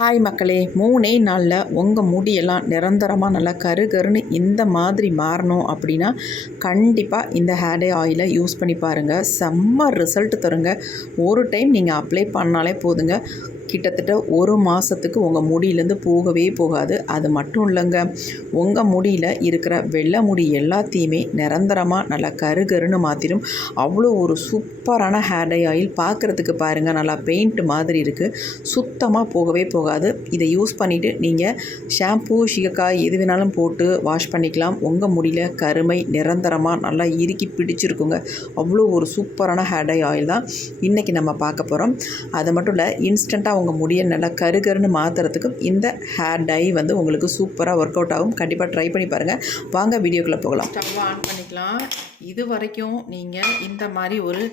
Hi மக்களே, 3 நாளில் உங்கள் முடியெல்லாம் நிரந்தரமாக நல்லா கருகருன்னு இந்த மாதிரி மாறணும் அப்படின்னா கண்டிப்பாக இந்த ஹேர் டை ஆயிலை யூஸ் பண்ணி பாருங்கள். செம்ம ரிசல்ட் தருங்க. ஒரு டைம் நீங்கள் அப்ளை பண்ணாலே போதுங்க, கிட்டத்தட்ட 1 மாதத்துக்கு உங்கள் முடியிலேருந்து போகவே போகாது. அது மட்டும் இல்லைங்க, உங்கள் முடியில் இருக்கிற வெள்ளை முடி எல்லாத்தையுமே நிரந்தரமாக நல்லா கருகருன்னு மாற்றிடும். அவ்வளோ ஒரு சூப்பரான ஹேர் டை ஆயில். பார்க்குறதுக்கு பாருங்கள், நல்லா பெயிண்ட் மாதிரி இருக்குது. சுத்தமாக போகவே போகாது. இதை யூஸ் பண்ணிவிட்டு நீங்கள் ஷாம்பூ, சீகக்காய் எது வேணாலும் போட்டு வாஷ் பண்ணிக்கலாம். உங்கள் முடியில் கருமை நிரந்தரமாக நல்லா இறுக்கி பிடிச்சிருக்குங்க. அவ்வளோ ஒரு சூப்பரான ஹேர் டை ஆயில் தான் இன்றைக்கி நம்ம பார்க்க போகிறோம். அது மட்டும் இல்லை, இன்ஸ்டண்ட்டாக உங்கள் முடியை நல்லா கருகருன்னு மாற்றுறதுக்கு இந்த ஹேர் டை வந்து உங்களுக்கு சூப்பராக ஒர்க் அவுட் ஆகும். கண்டிப்பாக ட்ரை பண்ணி பாருங்கள். வாங்க வீடியோக்குள்ளே போகலாம். ஸ்டவ் ஆன் பண்ணிக்கலாம். இது வரைக்கும் நீங்கள் இந்த மாதிரி ஒரு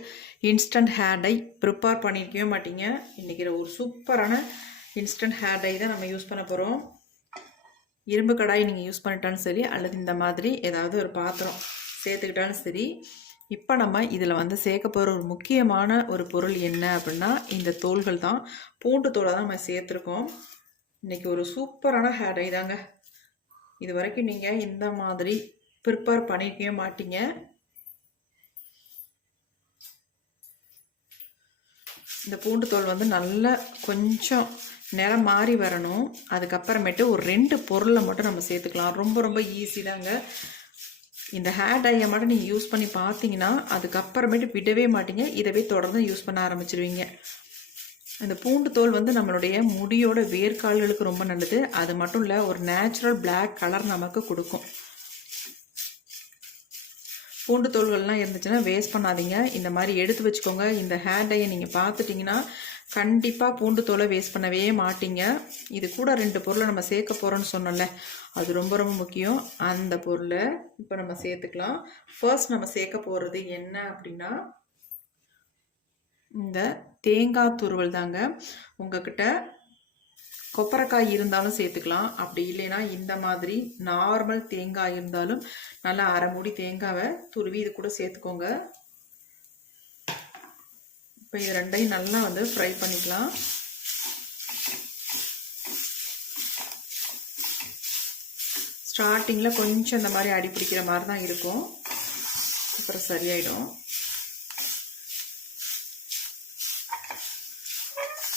இன்ஸ்டன்ட் ஹேர் டை ப்ரிப்பேர் பண்ணியிருக்கவே மாட்டீங்க. இன்றைக்கி ஒரு சூப்பரான இன்ஸ்டன்ட் ஹேர் டை தான் நம்ம யூஸ் பண்ண போகிறோம். இரும்பு கடாய் நீங்கள் யூஸ் பண்ணிட்டாலும் சரி, அல்லது இந்த மாதிரி ஏதாவது ஒரு பாத்திரம் சேர்த்துக்கிட்டாலும் சரி. இப்போ நம்ம இதில் வந்து சேர்க்க போகிற ஒரு முக்கியமான ஒரு பொருள் என்ன அப்படின்னா இந்த தோல்கள் தான். பூண்டு தோலை தான் நம்ம சேர்த்துருக்கோம். இன்றைக்கி ஒரு சூப்பரான ஹேர் டை தாங்க. இது வரைக்கும் நீங்கள் இந்த மாதிரி ப்ரிப்பேர் பண்ணிக்கவே மாட்டீங்க. இந்த பூண்டு தோல் வந்து நல்லா கொஞ்சம் நிறம் மாறி வரணும். அதுக்கப்புறமேட்டு ஒரு 2 பொருளை மட்டும் நம்ம சேர்த்துக்கலாம். ரொம்ப ரொம்ப ஈஸி தாங்க. இந்த ஹேர் டையை மட்டும் நீங்கள் யூஸ் பண்ணி பார்த்தீங்கன்னா அதுக்கப்புறமேட்டு விடவே மாட்டீங்க. இதவே தொடர்ந்து யூஸ் பண்ண ஆரம்பிச்சிருவீங்க. இந்த பூண்டு தோல் வந்து நம்மளுடைய முடியோட வேர்க்கால்களுக்கு ரொம்ப நல்லது. அது மட்டும் இல்லை, ஒரு நேச்சுரல் பிளாக் கலர் நமக்கு கொடுக்கும். பூண்டு தோல்கள்லாம் இருந்துச்சுன்னா வேஸ்ட் பண்ணாதீங்க. இந்த மாதிரி எடுத்து வச்சுக்கோங்க. இந்த ஹேர் டையை நீங்கள் பார்த்துட்டிங்கன்னா கண்டிப்பாக பூண்டு தோலை வேஸ்ட் பண்ணவே மாட்டீங்க. இது கூட 2 பொருளை நம்ம சேர்க்க போகிறோன்னு சொன்னோம்ல, அது ரொம்ப ரொம்ப முக்கியம். அந்த பொருளை இப்போ நம்ம சேர்த்துக்கலாம். ஃபர்ஸ்ட் நம்ம சேர்க்க போகிறது என்ன அப்படின்னா இந்த தேங்காய் துருவல் தாங்க. உங்ககிட்ட கொப்பரைக்காய் இருந்தாலும் சேர்த்துக்கலாம். அப்படி இல்லைன்னா இந்த மாதிரி நார்மல் தேங்காய் இருந்தாலும் நல்லா 1/2 மூடி தேங்காவை துருவி இது கூட சேர்த்துக்கோங்க. இப்போ இது 2ஐயும் நல்லா வந்து ஃப்ரை பண்ணிக்கலாம். ஸ்டார்டிங்கில் கொஞ்சம் இந்த மாதிரி அடி பிடிக்கிற மாதிரி தான் இருக்கும், அப்புறம் சரியாயிடும்.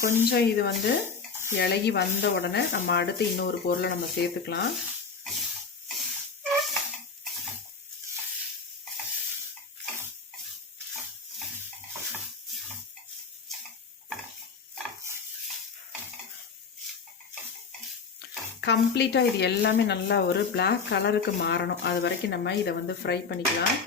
கொஞ்சம் இது வந்து இலகி வந்த உடனே நம்ம அடுத்து இன்னொரு பொருளை நம்ம சேர்த்துக்கலாம். கம்ப்ளீட்டாக இது எல்லாமே நல்லா ஒரு பிளாக் கலருக்கு மாறணும். அது வரைக்கும் நம்ம இதை வந்து ஃப்ரை பண்ணிக்கலாம்.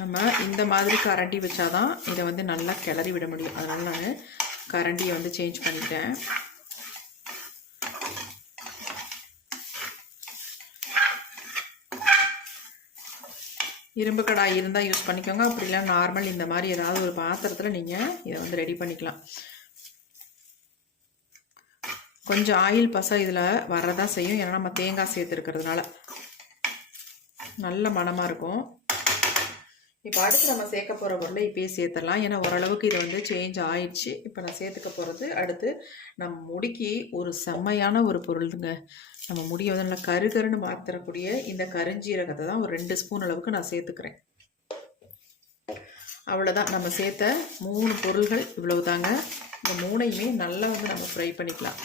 நம்ம இந்த மாதிரி கரண்டி வச்சாதான் இதை வந்து நல்லா கிளறி விட முடியும். அதனால நான் கரண்டியை வந்து சேஞ்ச் பண்ணிட்டேன். இரும்பு கடாய் இருந்தால் யூஸ் பண்ணிக்கோங்க. அப்படி இல்லை நார்மல் இந்த மாதிரி ஏதாவது ஒரு பாத்திரத்தில் நீங்கள் இதை வந்து ரெடி பண்ணிக்கலாம். கொஞ்சம் ஆயில் பசை இதில் வரதான் செய்யும், ஏன்னா நம்ம தேங்காய் சேர்த்துருக்கிறதுனால நல்ல மணமாக இருக்கும். இப்போ அடுத்து நம்ம சேர்க்க போகிற பொருளை இப்போயே சேர்த்துடலாம். ஏன்னா ஓரளவுக்கு இதை வந்து சேஞ்ச் ஆயிடுச்சு. இப்போ நான் சேர்த்துக்க போகிறது அடுத்து நம்ம முடிக்கு ஒரு செம்மையான ஒரு பொருளுங்க. நம்ம முடியை வந்து நல்லா கருகருன்னு மாற்றக்கூடிய இந்த கருஞ்சீரகத்தை தான் ஒரு 2 ஸ்பூன் அளவுக்கு நான் சேர்த்துக்கிறேன். அவ்வளோதான், நம்ம சேர்த்த 3 பொருள்கள் இவ்வளவு தாங்க. இந்த 3ஐயுமே நல்லா வந்து நம்ம ஃப்ரை பண்ணிக்கலாம்.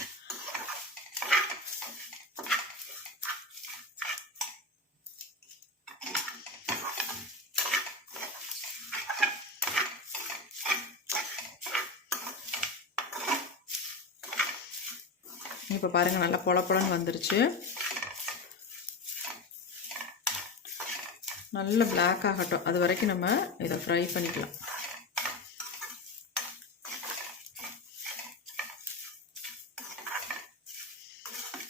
இப்போ பாருங்கள், நல்லா பொலப்பொலன்னு வந்துருச்சு. நல்ல பிளாக் ஆகட்டும், அது வரைக்கும் நம்ம இதை ஃப்ரை பண்ணிக்கலாம்.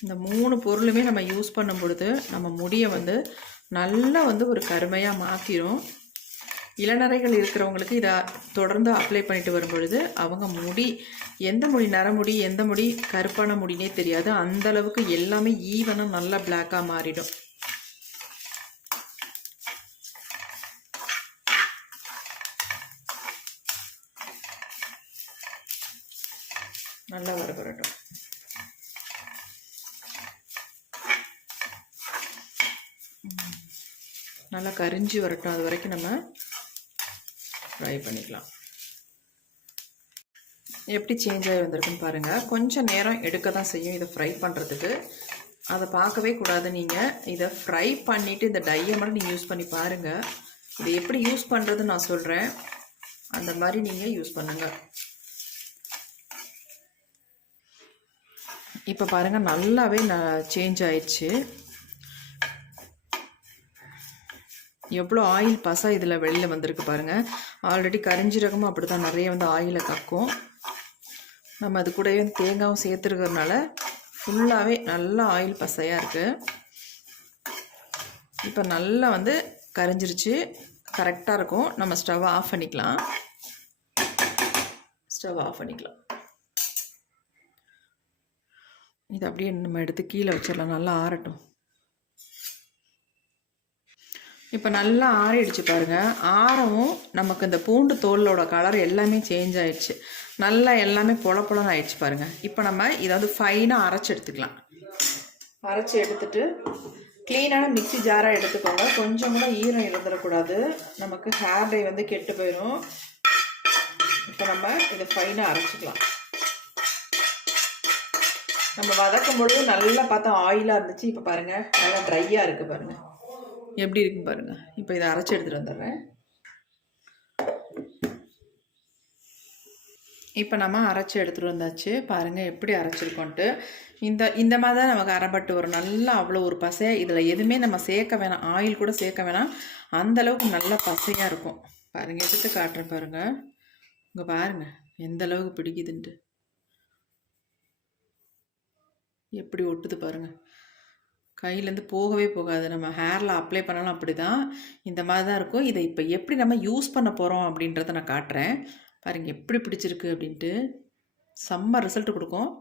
இந்த 3 பொருளுமே நம்ம யூஸ் பண்ணும் பொழுது நம்ம முடியை வந்து நல்லா வந்து ஒரு கருமையாக மாற்றிடும். இளநரைகள் இருக்கிறவங்களுக்கு இதை தொடர்ந்து அப்ளை பண்ணிட்டு வரும் பொழுது அவங்க முடி எந்த முடி நரமுடி எந்த முடி கருப்பான முடினே தெரியாது. அந்த அளவுக்கு எல்லாமே ஈவனாக நல்லா பிளாக்காக மாறிடும். நல்லா வறுபடட்டும். நல்லா கரிஞ்சி வரட்டும். அது வரைக்கும் நம்ம ஃப்ரை பண்ணிக்கலாம். எப்படி சேஞ்ச் ஆகி வந்திருக்குன்னு பாருங்கள். கொஞ்சம் நேரம் எடுக்க தான் செய்யும் இதை ஃப்ரை பண்ணுறதுக்கு. அதை பார்க்கவே கூடாது. நீங்கள் இதை ஃப்ரை பண்ணிவிட்டு இந்த டையை மட்டும் நீங்கள் யூஸ் பண்ணி பாருங்கள். இதை எப்படி யூஸ் பண்ணுறதுன்னு நான் சொல்கிறேன். அந்த மாதிரி நீங்கள் யூஸ் பண்ணுங்கள். இப்போ பாருங்கள் நல்லாவே சேஞ்ச் ஆயிடுச்சு. எவ்வளோ ஆயில் பசா இதில் வெளியில் வந்திருக்கு பாருங்கள். ஆல்ரெடி கரிஞ்சீரகமும் அப்படி தான் நிறைய வந்து ஆயிலை கக்கும். நம்ம அது கூடவே வந்து தேங்காயும் சேர்த்துருக்கிறதுனால ஃபுல்லாகவே நல்லா ஆயில் பசையாக இருக்குது. இப்போ நல்லா வந்து கரிஞ்சிருச்சு. கரெக்டாக இருக்கும். நம்ம ஸ்டவ் ஆஃப் பண்ணிக்கலாம். இது அப்படியே நம்ம எடுத்து கீழே வச்சிடலாம். நல்லா ஆறட்டும். இப்போ நல்லா ஆறிடுச்சு பாருங்கள். ஆறவும் நமக்கு இந்த பூண்டு தோலோட கலர் எல்லாமே சேஞ்ச் ஆயிடுச்சு. நல்லா எல்லாமே பொலன்னு ஆயிடுச்சு பாருங்கள். இப்போ நம்ம இதை வந்து ஃபைனாக அரைச்சி எடுத்துக்கலாம். அரைச்சி எடுத்துட்டு க்ளீனான மிக்ஸி ஜாராக எடுத்துக்கோங்க. கொஞ்சம் கூட ஈரம் இருந்துடக்கூடாது. நமக்கு ஹேர் டை வந்து கெட்டு போயிடும். இப்போ நம்ம இதை ஃபைனாக அரைச்சிக்கலாம். நம்ம வதக்கும் பொழுது நல்லா பார்த்தா ஆயிலாக இருந்துச்சு. இப்போ பாருங்கள் நல்லா ட்ரையாக இருக்குது பாருங்கள். எப்படி இருக்குன்னு பாருங்கள். இப்போ இதை அரைச்சி எடுத்துகிட்டு வந்துடுறேன். இப்போ நம்ம அரைச்சி எடுத்துகிட்டு வந்தாச்சு. பாருங்கள் எப்படி அரைச்சிருக்கோன்ட்டு. இந்த மாதிரி தான் நமக்கு அரைப்பட்டு வரும். நல்லா அவ்வளோ ஒரு பசையாக. இதில் எதுவுமே நம்ம சேர்க்க வேணாம். ஆயில் கூட சேர்க்க வேணாம். அந்தளவுக்கு நல்லா பசையாக இருக்கும். பாருங்கள் எடுத்து காட்டுறேன் பாருங்கள். இங்கே பாருங்கள் எந்த அளவுக்கு பிடிக்குதுன்ட்டு. எப்படி ஒட்டுது பாருங்கள். கையிலேருந்து போகவே போகாது. நம்ம ஹேரில் அப்ளை பண்ணாலும் அப்படி தான். இந்த மாதிரி தான் இருக்கும். இதை இப்போ எப்படி நம்ம யூஸ் பண்ண போகிறோம் அப்படின்றத நான் காட்டுறேன். பாருங்கள் எப்படி பிடிச்சிருக்கு அப்படின்ட்டு. செம்ம ரிசல்ட் கொடுக்கும்.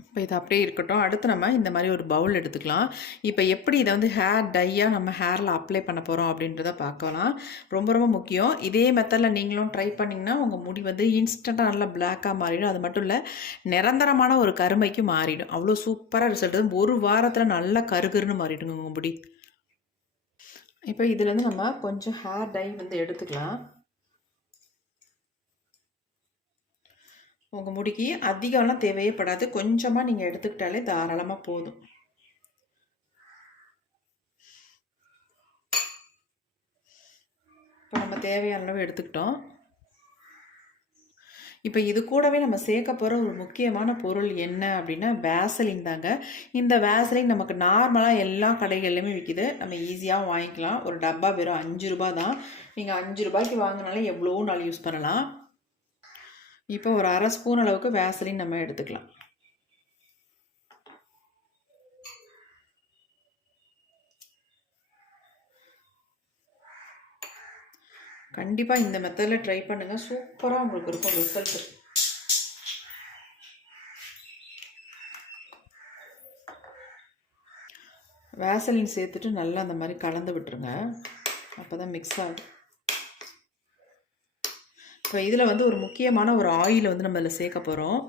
இப்போ இது அப்படியே இருக்கட்டும். அடுத்து நம்ம இந்த மாதிரி ஒரு பவுல் எடுத்துக்கலாம். இப்போ எப்படி இதை வந்து ஹேர் டையாக நம்ம ஹேரில் அப்ளை பண்ண போகிறோம் அப்படின்றத பார்க்கலாம். ரொம்ப ரொம்ப முக்கியம். இதே மெத்தடில் நீங்களும் ட்ரை பண்ணிங்கன்னா உங்கள் முடி வந்து இன்ஸ்டண்ட்டாக நல்லா பிளாக்காக மாறிடும். அது மட்டும் இல்லை நிரந்தரமான ஒரு கருமைக்கு மாறிடும். அவ்வளோ சூப்பராக ரிசல்ட். ஒரு வாரத்தில் நல்லா கருகருன்னு மாறிடுங்க உங்கள் முடி. இப்போ இதுலேருந்து நம்ம கொஞ்சம் ஹேர் டை வந்து எடுத்துக்கலாம். உங்கள் முடிக்கு அதிகம்லாம் தேவையே படாது. கொஞ்சமாக நீங்கள் எடுத்துக்கிட்டாலே தாராளமாக போதும். இப்போ நம்ம தேவையான அளவு எடுத்துக்கிட்டோம். இப்போ இது கூடவே நம்ம சேர்க்க போகிற ஒரு முக்கியமான பொருள் என்ன அப்படின்னா வேசலின் தாங்க. இந்த வேசலின் நமக்கு நார்மலாக எல்லா கடைகள்லையுமே விற்கிது. நம்ம ஈஸியாக வாங்கிக்கலாம். ஒரு டப்பா வெறும் 5 ரூபா தான். நீங்கள் 5 ரூபாய்க்கு வாங்கினாலே எவ்வளோ நாள் யூஸ் பண்ணலாம். இப்போ ஒரு 1/2 ஸ்பூன் அளவுக்கு வேசலின் நம்ம எடுத்துக்கலாம். கண்டிப்பாக இந்த மெத்தடில் ட்ரை பண்ணுங்கள். சூப்பராக உங்களுக்கு இருக்கும் ரிசல்ட். வேசலின் சேர்த்துட்டு நல்லா அந்த மாதிரி கலந்து விட்டுருங்க. அப்போ தான் மிக்ஸ் ஆகும். இப்போ இதில் வந்து ஒரு முக்கியமான ஒரு ஆயில் வந்து நம்ம இதில் சேர்க்க போகிறோம்.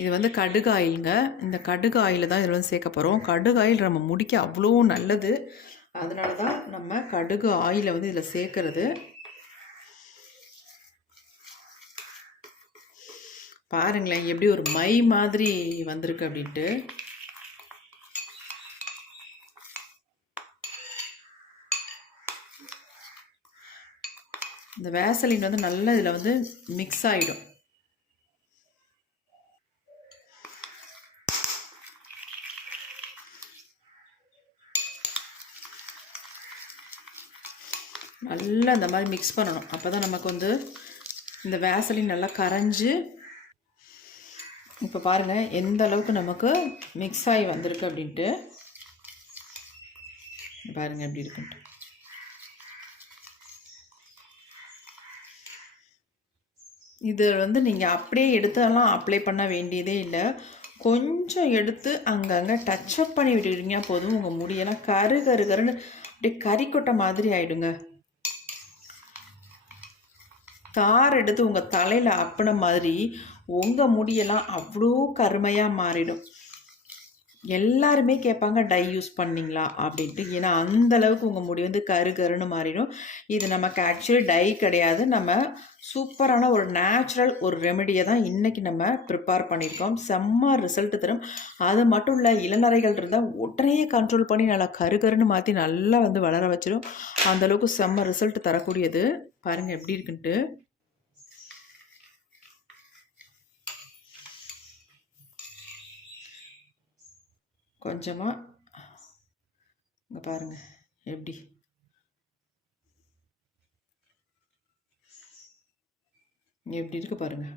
இது வந்து கடுகு ஆயிலுங்க. இந்த கடுகு ஆயில் தான் இதில் வந்து சேர்க்க போகிறோம். கடுகு ஆயில் நம்ம முடிக்க அவ்வளோ நல்லது. அதனால தான் நம்ம கடுகு ஆயிலை வந்து இதில் சேர்க்கறது. பாருங்களேன் எப்படி ஒரு மை மாதிரி வந்திருக்கு அப்படின்ட்டு. இந்த வேசலின் வந்து நல்லா இதில் வந்து மிக்ஸ் ஆகிடும். நல்லா இந்த மாதிரி மிக்ஸ் பண்ணணும். அப்போ தான் நமக்கு வந்து இந்த வேசலின் நல்லா கரைஞ்சி. இப்போ பாருங்கள் எந்த அளவுக்கு நமக்கு மிக்ஸ் ஆகி வந்திருக்கு அப்படின்ட்டு. பாருங்கள் எப்படி இருக்குன்ட்டு. இது வந்து நீங்கள் அப்படியே எடுத்தாலாம் அப்ளை பண்ண வேண்டியதே இல்லை. கொஞ்சம் எடுத்து அங்கங்கே டச்சப் பண்ணி விட்டுக்கிட்டீங்க போதும். உங்கள் முடியெல்லாம் கருன்னு அப்படியே கறிக்கொட்டை மாதிரி ஆகிடுங்க. தார் எடுத்து உங்கள் தலையில் அப்பின மாதிரி உங்கள் முடியெல்லாம் அவ்வளோ கருமையாக மாறிடும். எல்லாருமே கேட்பாங்க டை யூஸ் பண்ணிங்களா அப்படின்ட்டு. ஏன்னா அந்தளவுக்கு உங்கள் முடி வந்து கருன்னு மாறிடும். இது நமக்கு ஆக்சுவலி டை கிடையாது. நம்ம சூப்பரான ஒரு நேச்சுரல் ஒரு ரெமெடியை தான் இன்றைக்கி நம்ம ப்ரிப்பேர் பண்ணியிருக்கோம். செம்ம ரிசல்ட் தரும். அது மட்டும் இல்லை, இளநரைகள் இருந்தால் உடனே கண்ட்ரோல் பண்ணி நல்லா கருன்னு மாற்றி நல்லா வந்து வளர வச்சிடும். அந்தளவுக்கு செம்ம ரிசல்ட் தரக்கூடியது. பாருங்கள் எப்படி இருக்குன்ட்டு. கொஞ்சமாக இங்கே பாருங்கள் எப்படி இருக்கு பாருங்கள்.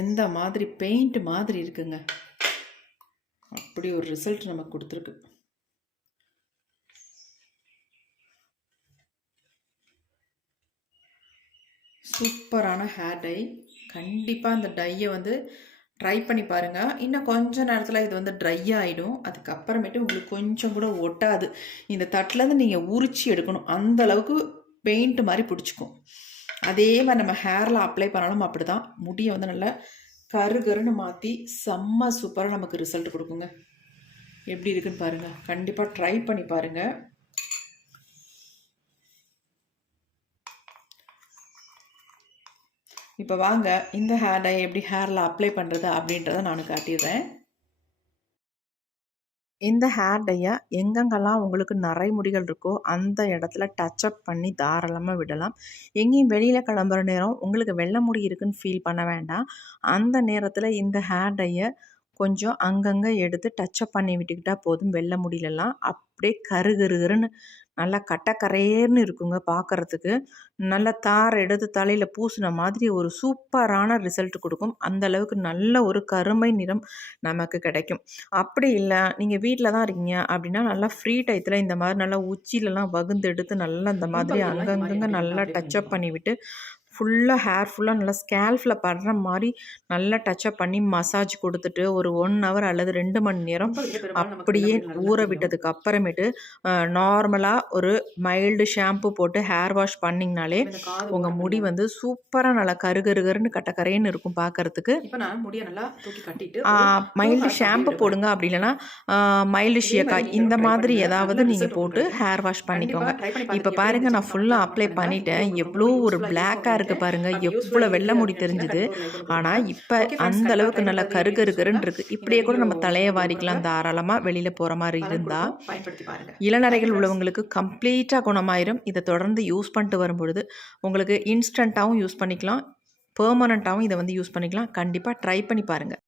எந்த மாதிரி பெயிண்ட் மாதிரி இருக்குங்க. அப்படி ஒரு ரிசல்ட் நமக்கு கொடுத்துருக்கு. சூப்பரான ஹேர் டை. கண்டிப்பாக அந்த டையை வந்து ட்ரை பண்ணி பாருங்கள். இன்னும் கொஞ்சம் நேரத்தில் இது வந்து ட்ரை ஆகிடும். அதுக்கப்புறமேட்டு உங்களுக்கு கொஞ்சம் கூட ஒட்டாது. இந்த தட்டிலேருந்து நீங்கள் உரிச்சி எடுக்கணும். அந்தளவுக்கு பெயிண்ட் மாதிரி பிடிச்சிக்கும். அதே மாதிரி நம்ம ஹேரில் அப்ளை பண்ணாலும் அப்படி தான் முடியை வந்து நல்லா கருன்னு மாற்றி செம்ம சூப்பராக நமக்கு ரிசல்ட் கொடுக்குங்க. எப்படி இருக்குன்னு பாருங்கள். கண்டிப்பாக ட்ரை பண்ணி பாருங்கள். இப்போ வாங்க இந்த ஹேர் டை எப்படி ஹேரில் அப்ளை பண்ணுறது அப்படின்றத நான் காட்டிடுறேன். இந்த ஹேர் டையை எங்கெங்கெல்லாம் உங்களுக்கு நிறை முடிகள் இருக்கோ அந்த இடத்துல டச்சப் பண்ணி தாராளமாக விடலாம். எங்கேயும் வெளியில் கிளம்புற நேரம் உங்களுக்கு வெள்ளை முடி இருக்குன்னு ஃபீல் பண்ண வேண்டாம். அந்த நேரத்தில் இந்த ஹேர் டையை கொஞ்சம் அங்கங்கே எடுத்து டச்சப் பண்ணி விட்டுக்கிட்டால் போதும். வெள்ளை முடியலெல்லாம் அப்படியே கருன்னு நல்லா கட்டக்கரேர்னு இருக்குங்க. பார்க்குறதுக்கு நல்லா தார் எடுத்து தலையில் பூசின மாதிரி ஒரு சூப்பரான ரிசல்ட் கொடுக்கும். அந்தளவுக்கு நல்ல ஒரு கருமை நிறம் நமக்கு கிடைக்கும். அப்படி இல்லை நீங்கள் வீட்டில் தான் இருக்கீங்க அப்படின்னா நல்லா ஃப்ரீ டயத்தில் இந்த மாதிரி நல்லா உச்சிலெலாம் வகுந்து எடுத்து நல்லா இந்த மாதிரி அங்கங்கே நல்லா டச்சப் பண்ணிவிட்டு ஹேர் ஃபுல்லாக நல்லா ஸ்கேல்ஃபில் படுற மாதிரி நல்லா டச்சப் பண்ணி மசாஜ் கொடுத்துட்டு ஒரு 1 ஹவர் அல்லது 2 மணி நேரம் அப்படியே ஊற விட்டதுக்கு அப்புறமேட்டு நார்மலாக ஒரு மைல்டு ஷாம்பு போட்டு ஹேர் வாஷ் பண்ணிங்கனாலே உங்கள் முடி வந்து சூப்பராக நல்லா கருன்னு கட்டக்கரைன்னு இருக்கும் பார்க்குறதுக்கு. இப்போ நான் முடியை நல்லா தூக்கி கட்டிட்டு மைல்டு ஷாம்பு போடுங்க. அப்படி இல்லைன்னா மைல்டு ஷியக்காய் இந்த மாதிரி ஏதாவது நீங்கள் போட்டு ஹேர் வாஷ் பண்ணிக்கோங்க. இப்போ பாருங்கள், நான் ஃபுல்லாக அப்ளை பண்ணிட்டேன். எவ்வளோ ஒரு பிளாக்காக இருக்குது பாருங்கள். எவ்வளோ வெள்ளை முடி தெரிஞ்சுது. ஆனால் இப்போ அந்த அளவுக்கு நல்லா கருன்னு இருக்குது. இப்படியே கூட நம்ம தலையை வாரிக்கலாம் தாராளமாக வெளியில் போகிற மாதிரி இருந்தால். இளநரைகள் உள்ளவங்களுக்கு கம்ப்ளீட்டாக குணமாயிரும். இதை தொடர்ந்து யூஸ் பண்ணிட்டு வரும்பொழுது உங்களுக்கு இன்ஸ்டண்ட்டாகவும் யூஸ் பண்ணிக்கலாம், பெர்மனண்ட்டாகவும் இதை வந்து யூஸ் பண்ணிக்கலாம். கண்டிப்பாக ட்ரை பண்ணி பாருங்கள்.